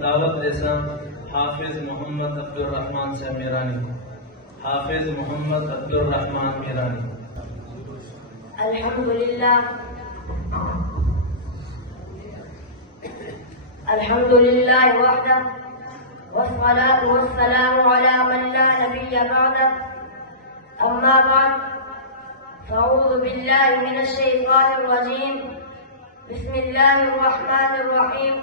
دعوت ایسا حافظ محمد عبدالرحمان صاحب میرانی. حافظ محمد عبدالرحمان میرانی. الحمد لله وحده والصلاة والسلام على من لا نبي بعده. أما بعد فأعوذ بالله من الشيطان الرجيم. بسم الله الرحمن الرحيم.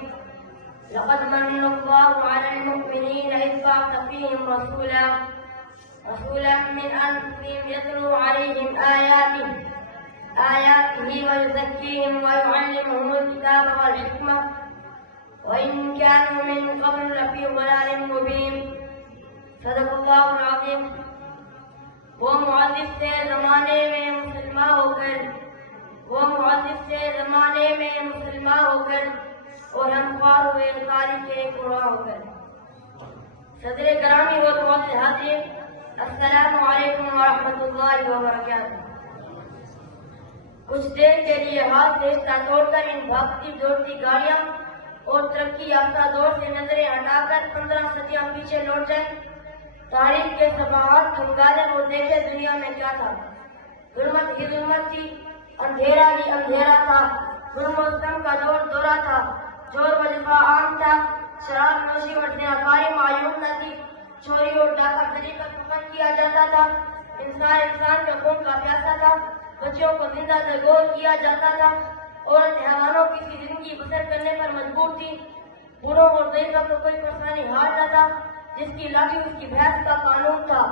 لقد من الله على المؤمنين إذ بعث فيهم رسولا من أنفسهم يتلو عليهم آياته ويزكيهم ويعلمهم الكتاب والحكمة وإن كانوا من قبل لفي ضلال مبين. صدق الله العظيم. وہ معزز سے زمانے میں مسلمان ہو کر اور ہم خوار ہوئے تاریخ قرآن ہو کر. صدر گرامی اور معزز حاضرین، السلام علیکم ورحمۃ اللہ وبرکاتہ. کچھ دیر کے لیے ہاتھ رشتہ توڑ کر ان بھاگتی دوڑتی گاڑیاں اور ترقی یافتہ دور سے نظریں ہٹا کر 15 صدیاں پیچھے لوٹ جائیں. تاریخ کے صفحات جھمکا دیں اور دیکھے دنیا میں کیا تھا. ظلمت ہی ظلمت تھی، اندھیرا ہی اندھیرا تھا. ظلم و ستم کا دور دورہ تھا. چور وظیفہ عام تھا. شراب نوشی اور زناکاری معیوب نہ تھی. چوری اور ڈاکہ زنی پر قتل کیا جاتا تھا. انسان کے خون کا پیاسا تھا. بچوں کو زندہ درگور کیا جاتا تھا. عورت حیوانوں کی زندگی بسر کرنے پر مجبور تھی. بوڑھوں اور ضعیفوں کو کوئی پریشانی حال نہ تھا. جس کی لاٹھی اس کی بھینس کا قانون تھا.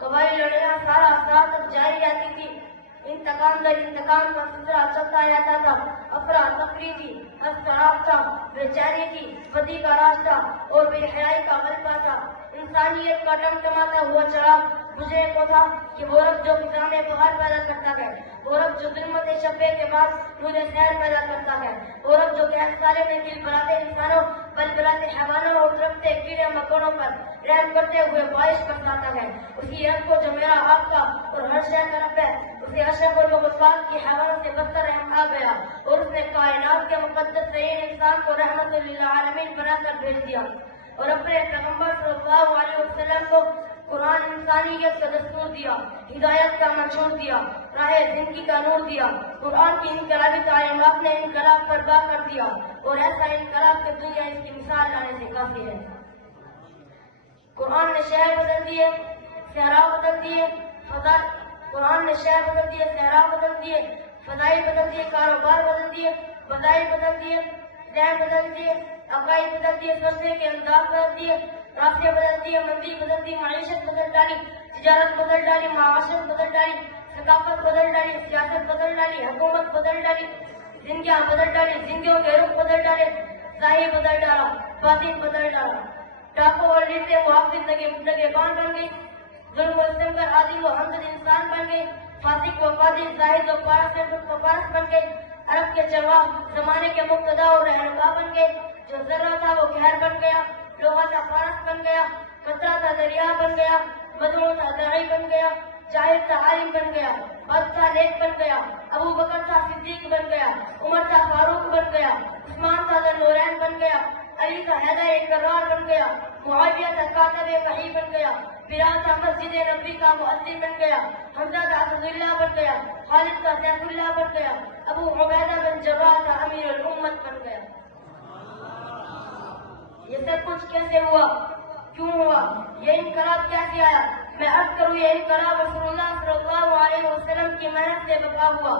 قبائلی لڑائیاں سارا سال تک جاری رہتی تھی. انتقام در انتقام کا سلسلہ چلتا رہتا تھا. افراتفری تھی، اضطراب تھا، بے چینی تھی، بدی کا راستہ اور بے حیائی کا غلبہ تھا. انسانیت کا ٹمٹماتا ہوا چراغ مجھے کو تھا کہ وہ رب جو فضا میں بہار پیدا کرتا ہے، وہ رب جو ظلمت شبے کے بعد نور خیر پیدا کرتا ہے، وہ رب جو کہ سارے میں دل بلاتے انسانوں بل بلاتے حیوانوں اور درختے کیڑے مکوڑوں پر رحم کرتے ہوئے بارش برساتا ہے. اسی رب کو جو میرا آپ کا اور ہر شے کا رب ہے، اسے اشرف المخلوقات کی حیوانوں سے بدتر رحم آ گیا اور اس نے کائنات کے مقدس ترین انسان کو رحمت للعالمین بنا کر بھیج دیا اور اپنے پیغمبر صلی اللہ علیہ وسلم کو قرآن انسانیت کا دستور دیا، ہدایت کا منشور دیا، راہ زندگی کا نور دیا. قرآن کی انقلابی تعلیمات نے انقلاب برپا کر دیا اور ایسا انقلاب کہ دنیا اس کی مثال لانے سے کافی ہے. قرآن نے شہر بدل دیے، صحرا بدل دیے، قرآن نے شہر بدل دیے، صحرا بدل دیے، فضائی بدل دیے، کاروبار بدل دیے، بدائی بدل دیے، ذہن بدل دیے، عقائد بدل دیے، سوچنے کے انداز بدل دیے، راستے بدل دیے، منزل بدل دی، معیشت بدل ڈالی، تجارت بدل ڈالی، معاشرت بدل ڈالی، ثقافت بدل ڈالی، سیاست بدل ڈالی، حکومت بدل ڈالی، زندگیاں بدل ڈالی، زندگیوں کے رخ بدل ڈالے، ظاہر بدل ڈالا، باطن بدل ڈالا. ڈاکو اور لیتے وہ حافظ لگے بان بن گئی. ظلم و ستم پر عادل و حمد انسان بن گئے. فاسق و فاضل، زاہد و پارس بن گئے. عرب کے چرواہ زمانے کے مقتدا اور رہنما بن گئے. جو ذرہ تھا وہ گہر بن گیا، لوہا تھا فارس بن گیا، قطرہ تھا دریا بن گیا، مدعو تھا داعی بن گیا، جاہل تھا عالم بن گیا، بد تھا نیک بن گیا، ابو بکر تھا صدیق بن گیا، عمر تھا فاروق بن گیا، عثمان تھا ذوالنورین بن گیا، علی تھا حیدر کرار بن گیا، معاویہ تھا کاتب وحی بن گیا، بلال تھا مسجد نبی کا مؤذن بن گیا، حمزہ تھا عبداللہ بن گیا، خالد تھا سیف اللہ بن گیا، ابو عبیدہ بن جراح تھا امیر الامت بن گیا. یہ سب کچھ کیسے ہوا؟ کیوں ہوا؟ یہ انقلاب کیسے آیا؟ میں عرض کروں یہ انقلاب رسول اللہ صلی اللہ علیہ وسلم کی محنت سے برپا ہوا.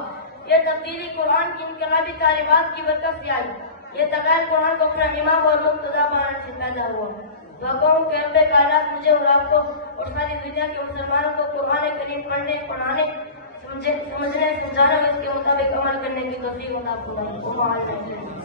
یہ تبدیلی قرآن کی انقلابی تعلیمات کی برکت سے آئی. یہ تغیر قرآن کو اپنا امام اور مقتدا بنانے سے پیدا ہوا. دعا ہوں کہ رب کائنات مجھے اور آپ کو اور ساری دنیا کے مسلمانوں کو قرآن کریم پڑھنے، پڑھانے، سمجھنے، سمجھانے اور اس کے مطابق عمل کرنے کی توفیق عطا فرمائے.